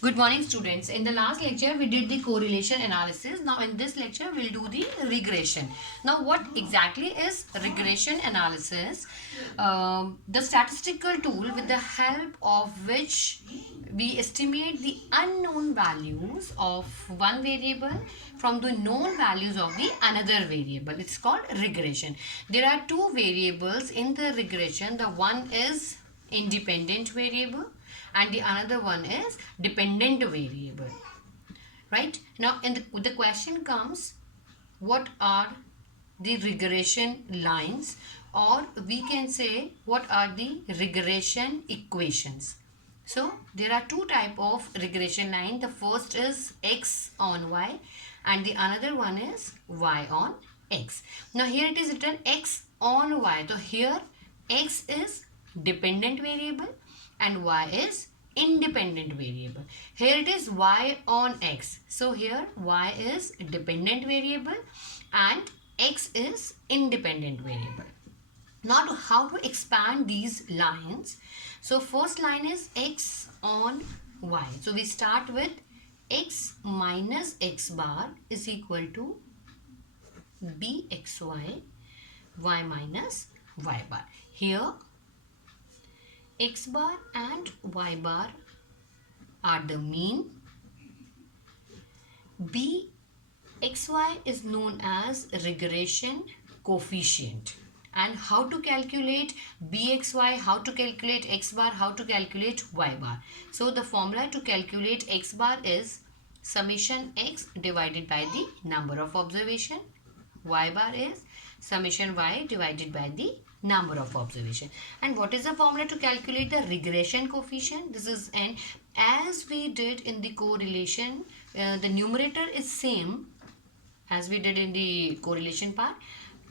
Good morning, students. In the last lecture, we did the correlation analysis. Now, in this lecture, we'll do the regression. Now, what exactly is regression analysis? The statistical tool with the help of which we estimate the unknown values of one variable from the known values of the another variable. It's called regression. There are two variables in the regression. The one is independent variable and the another one is dependent variable, right? Now the question comes, what are the regression lines, or we can say what are the regression equations? So there are two type of regression line. The first is x on y and the another one is y on x. Now here it is written x on y. So here x is dependent variable and y is independent variable. Here it is y on x. So here y is dependent variable and x is independent variable. Now how to expand these lines? So first line is x on y. So we start with x minus x bar is equal to bxy, y minus y bar. Here x bar and y bar are the mean. Bxy is known as regression coefficient. And how to calculate bxy, how to calculate x bar, how to calculate y bar? So the formula to calculate x bar is summation x divided by the number of observation. Y bar is summation y divided by the number of observation. And what is the formula to calculate the regression coefficient? This is n. As we did in the correlation, the numerator is same as we did in the correlation part,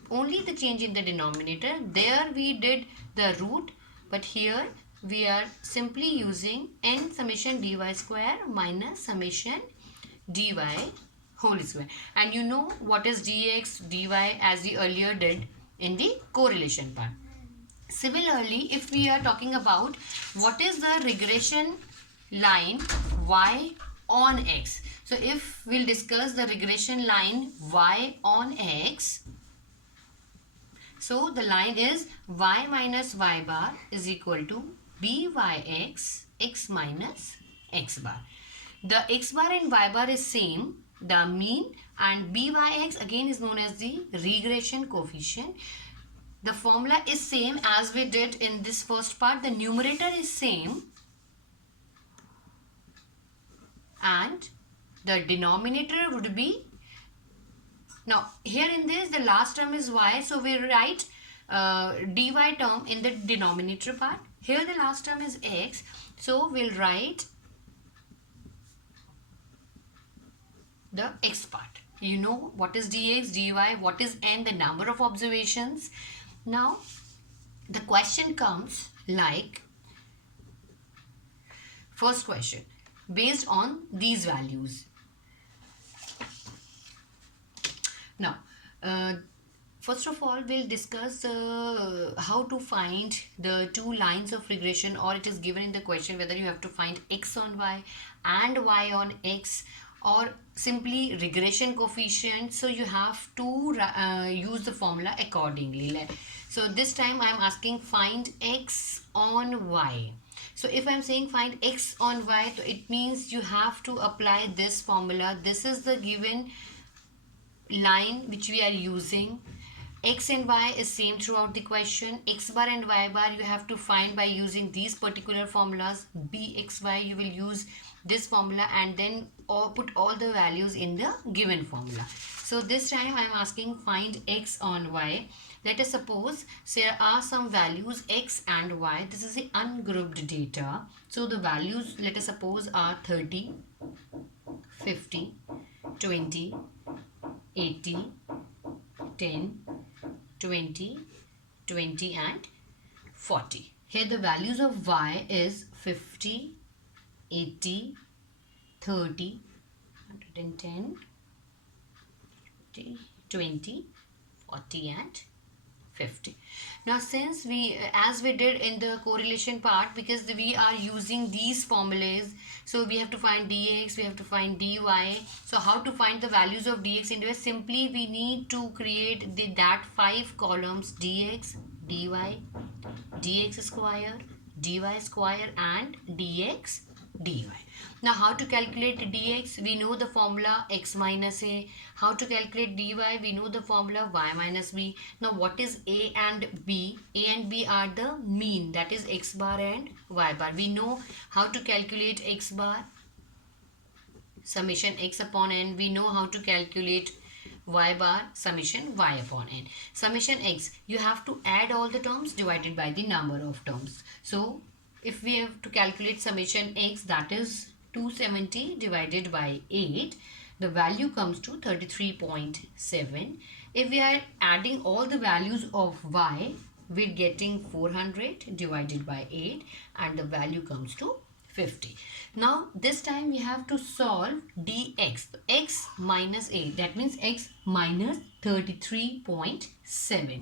only the change in the denominator. There we did the root, but here we are simply using n summation dy square minus summation dy whole square. And you know what is dx dy as we earlier did in the correlation part. Similarly, if we are talking about what is the regression line y on x. So if we'll discuss the regression line y on x, so the line is y minus y bar is equal to byx, x minus x bar. The x bar and y bar is same, the mean, and byx again is known as the regression coefficient. The formula is same as we did in this first part. The numerator is same and the denominator would be, now here in this the last term is y, so we write dy term in the denominator part. Here the last term is x, so we'll write the x part. You know what is dx, dy, what is n, the number of observations. Now the question comes like, first question, based on these values. Now first of all we'll discuss how to find the two lines of regression, or it is given in the question whether you have to find x on y and y on x, or simply regression coefficient. So you have to use the formula accordingly. So this time I am asking find x on y. So if I am saying find x on y, so it means you have to apply this formula. This is the given line which we are using. X and y is same throughout the question. X bar and y bar you have to find by using these particular formulas. Bxy you will use this formula and then put all the values in the given formula. So this time I am asking find x on y. Let us suppose there are some values x and y. This is the ungrouped data. So the values, let us suppose, are 30, 50, 20, 80, 10, 20, 20 and 40. Here the values of y is 50, 80, 30, 110, 20, 40 and 50. Now since we, as we did in the correlation part, because we are using these formulas, so we have to find dx, we have to find dy. So how to find the values of dx and dy? Simply we need to create that 5 columns: dx, dy, dx square, dy square, and dx dy. Now how to calculate dx? We know the formula x minus a. How to calculate dy? We know the formula y minus b. Now what is a and b? A and b are the mean, that is x bar and y bar. We know how to calculate x bar, summation x upon n. We know how to calculate y bar, summation y upon n. Summation x, you have to add all the terms divided by the number of terms. So if we have to calculate summation x, that is 270 divided by 8, the value comes to 33.7. If we are adding all the values of y, we're getting 400 divided by 8 and the value comes to 50. Now this time we have to solve dx. X minus a, that means x minus 33.7.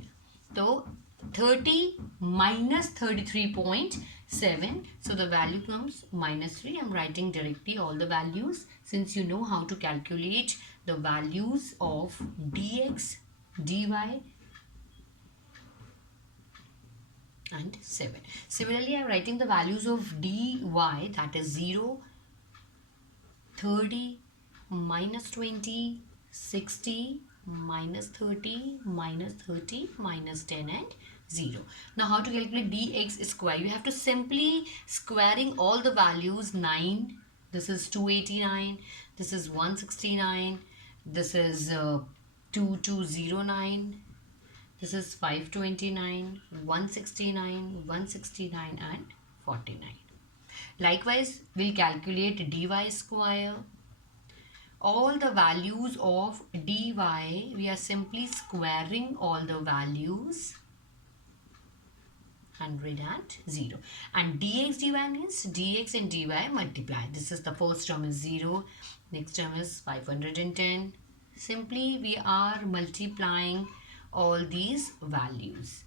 So 30 minus 33.7, so the value comes minus 3. I'm writing directly all the values, since you know how to calculate the values of dx, dy and 7. Similarly, I am writing the values of dy, that is 0, 30, minus 20, 60, minus 30, minus 30, minus 10 and 0. Now how to calculate dx square? You have to simply squaring all the values. 9, this is 289, this is 169, this is 2209, this is 529, 169, 169 and 49. Likewise, we'll calculate dy square. All the values of dy, we are simply squaring all the values, 100 and 0. And dx dy means dx and dy multiply. This is the first term is 0, next term is 510. Simply we are multiplying all these values.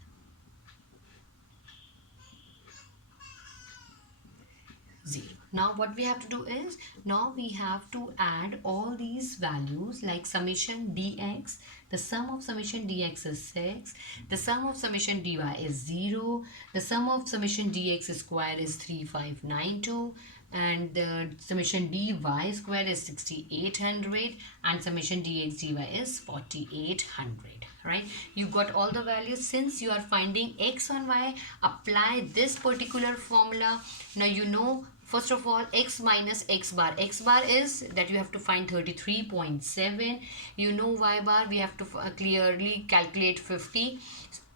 0. Now what we have to do is, now we have to add all these values, like summation dx. The sum of summation dx is 6. The sum of summation dy is 0. The sum of summation dx square is 3592. And the summation dy square is 6800. And summation dx dy is 4800. Right? You got all the values. Since you are finding x on y, apply this particular formula. Now you know, first of all, x minus x bar. X bar is that you have to find 33.7. You know y bar, we have to clearly calculate 50.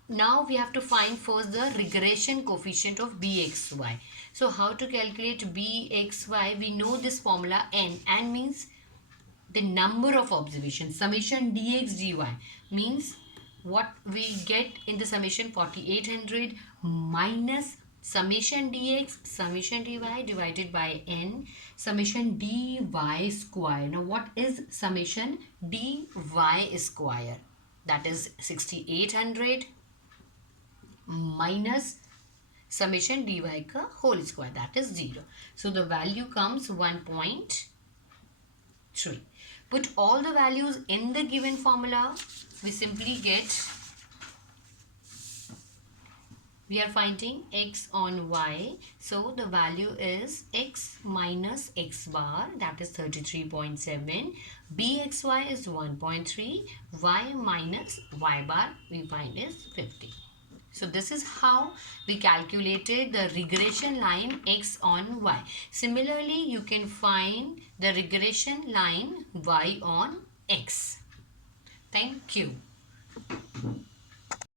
Now we have to find first the regression coefficient of bxy. So how to calculate bxy? We know this formula n. N means the number of observations. Summation dx dy means what we get in the summation 4800 minus summation dx, summation dy divided by n, summation dy square. Now what is summation dy square? That is 6800 minus summation dy ka whole square, that is 0. So the value comes 1.3. Put all the values in the given formula. We simply get, we are finding x on y. So the value is x minus x bar, that is 33.7. bxy is 1.3. Y minus y bar we find is 50. So this is how we calculated the regression line x on y. Similarly, you can find the regression line y on x. Thank you.